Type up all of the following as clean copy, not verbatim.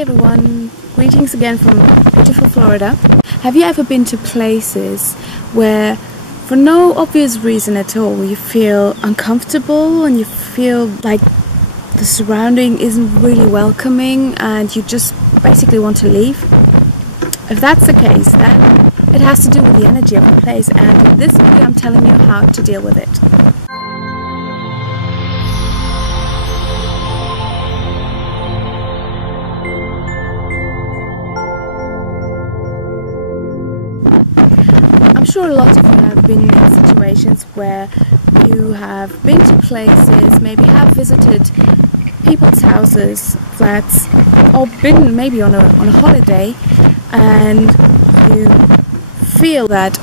Hi everyone, greetings again from beautiful Florida. Have you ever been to places where for no obvious reason at all you feel uncomfortable and you feel like the surrounding isn't really welcoming and you just basically want to leave? If that's the case, then it has to do with the energy of the place, and in this video I'm telling you how to deal with it. I'm sure a lot of you have been in situations where you have been to places, maybe have visited people's houses, flats, or been maybe on a holiday, and you feel that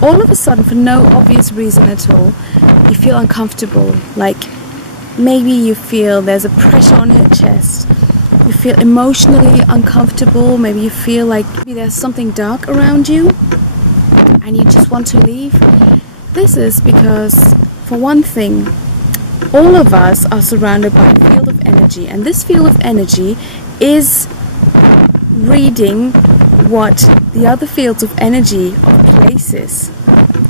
all of a sudden, for no obvious reason at all, you feel uncomfortable. Like maybe you feel there's a pressure on your chest, you feel emotionally uncomfortable, maybe you feel like maybe there's something dark around you and you just want to leave. This is because, for one thing, all of us are surrounded by a field of energy, and this field of energy is reading what the other fields of energy of places,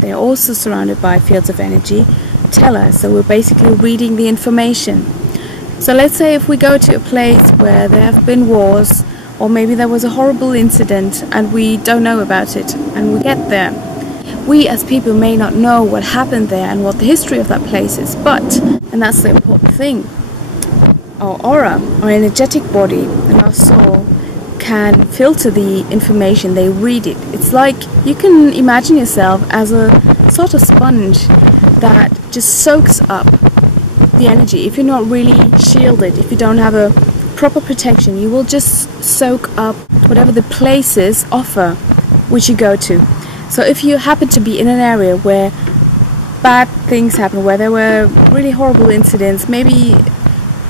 they're also surrounded by fields of energy, tell us. So we're basically reading the information. So let's say if we go to a place where there have been wars, or maybe there was a horrible incident and we don't know about it, and we get there. We as people may not know what happened there and what the history of that place is, but, and that's the important thing, our aura, our energetic body and our soul can filter the information, they read it. It's like you can imagine yourself as a sort of sponge that just soaks up the energy. If you're not really shielded, if you don't have a proper protection, you will just soak up whatever the places offer which you go to. So if you happen to be in an area where bad things happen, where there were really horrible incidents, maybe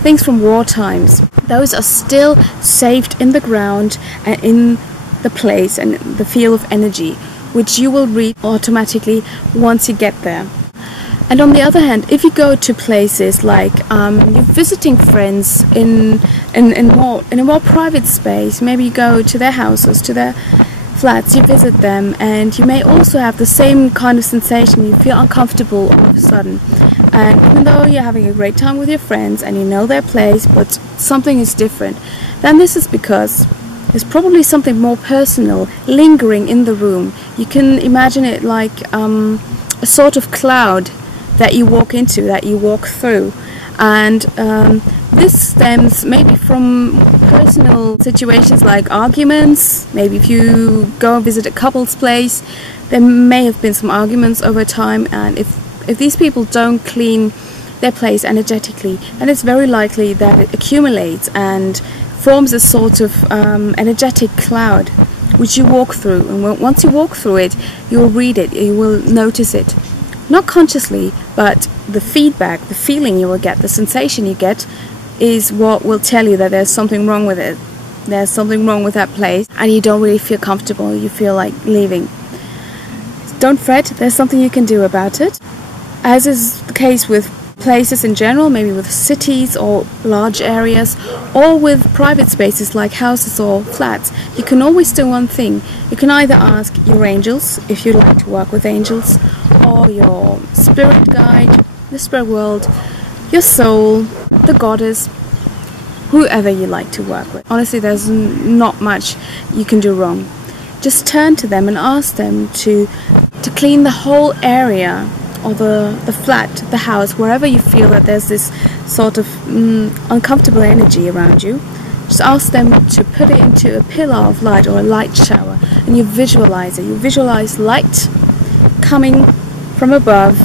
things from war times, those are still saved in the ground and in the place and the field of energy, which you will read automatically once you get there. And on the other hand, if you go to places like you're visiting friends in a more private space, maybe you go to their houses, to their flats, you visit them, and you may also have the same kind of sensation. You feel uncomfortable all of a sudden, and even though you're having a great time with your friends and you know their place, but something is different, then this is because there's probably something more personal lingering in the room. You can imagine it like a sort of cloud that you walk into, that you walk through, and this stems maybe from personal situations like arguments. Maybe if you go and visit a couple's place, there may have been some arguments over time, and if these people don't clean their place energetically, then it's very likely that it accumulates and forms a sort of energetic cloud which you walk through, and once you walk through it, you will read it, you will notice it. Not consciously, but the feedback, the feeling you will get, the sensation you get is what will tell you that there's something wrong with it. There's something wrong with that place and you don't really feel comfortable, you feel like leaving. Don't fret, there's something you can do about it. As is the case with places in general, maybe with cities or large areas, or with private spaces like houses or flats, you can always do one thing. You can either ask your angels, if you like to work with angels, or your spirit guide, the spirit world, your soul, the goddess, whoever you like to work with. Honestly, there's not much you can do wrong. Just turn to them and ask them to clean the whole area, or the flat, the house, wherever you feel that there's this sort of uncomfortable energy around you. Just ask them to put it into a pillar of light or a light shower, and you visualize it. You visualize light coming from above,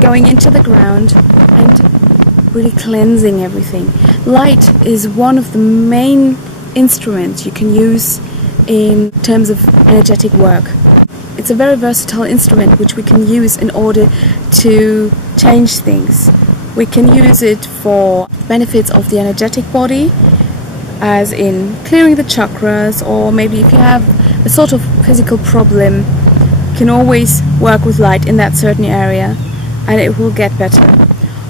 going into the ground and really cleansing everything. Light is one of the main instruments you can use in terms of energetic work. It's a very versatile instrument which we can use in order to change things. We can use it for benefits of the energetic body, as in clearing the chakras, or maybe if you have a sort of physical problem, you can always work with light in that certain area and it will get better.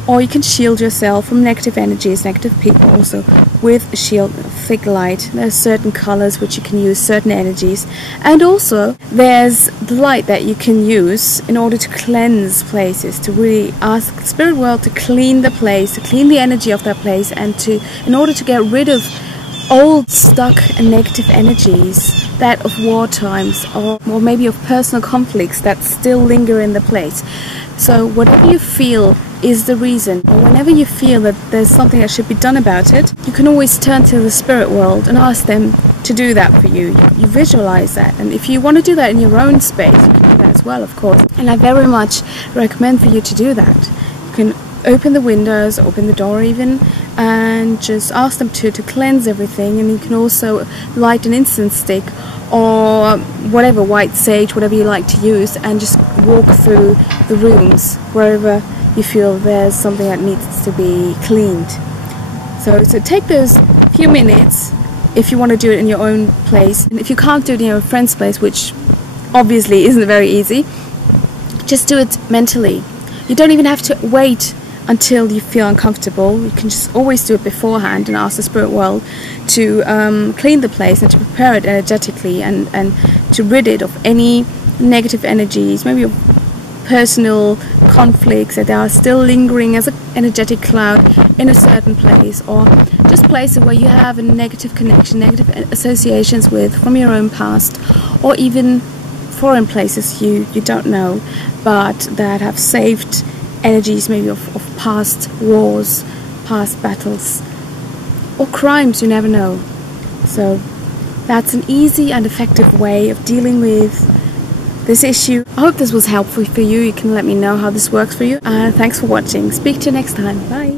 Or you can shield yourself from negative energies, negative people, also with a shield, thick light. There's certain colors which you can use, certain energies, and also there's the light that you can use in order to cleanse places, to really ask the spirit world to clean the place, to clean the energy of that place, and in order to get rid of old, stuck and negative energies, that of war times or maybe of personal conflicts that still linger in the place. So whatever you feel is the reason, or whenever you feel that there's something that should be done about it, you can always turn to the spirit world and ask them to do that for you. You visualize that, and if you want to do that in your own space, you can do that as well, of course. And I very much recommend for you to do that. You can open the windows, open the door even, and just ask them to cleanse everything. And you can also light an incense stick or whatever, white sage, whatever you like to use, and just walk through the rooms wherever you feel there's something that needs to be cleaned. So take those few minutes if you want to do it in your own place, and if you can't do it in your friend's place, which obviously isn't very easy, just do it mentally. You don't even have to wait until you feel uncomfortable. You can just always do it beforehand and ask the spirit world to clean the place and to prepare it energetically, and to rid it of any negative energies, maybe of personal conflicts that are still lingering as an energetic cloud in a certain place, or just places where you have a negative connection, negative associations with from your own past, or even foreign places you don't know, but that have saved energies maybe of past wars, past battles, or crimes, you never know. So that's an easy and effective way of dealing with this issue. I hope this was helpful for you. You can let me know how this works for you. Thanks for watching. Speak to you next time. Bye.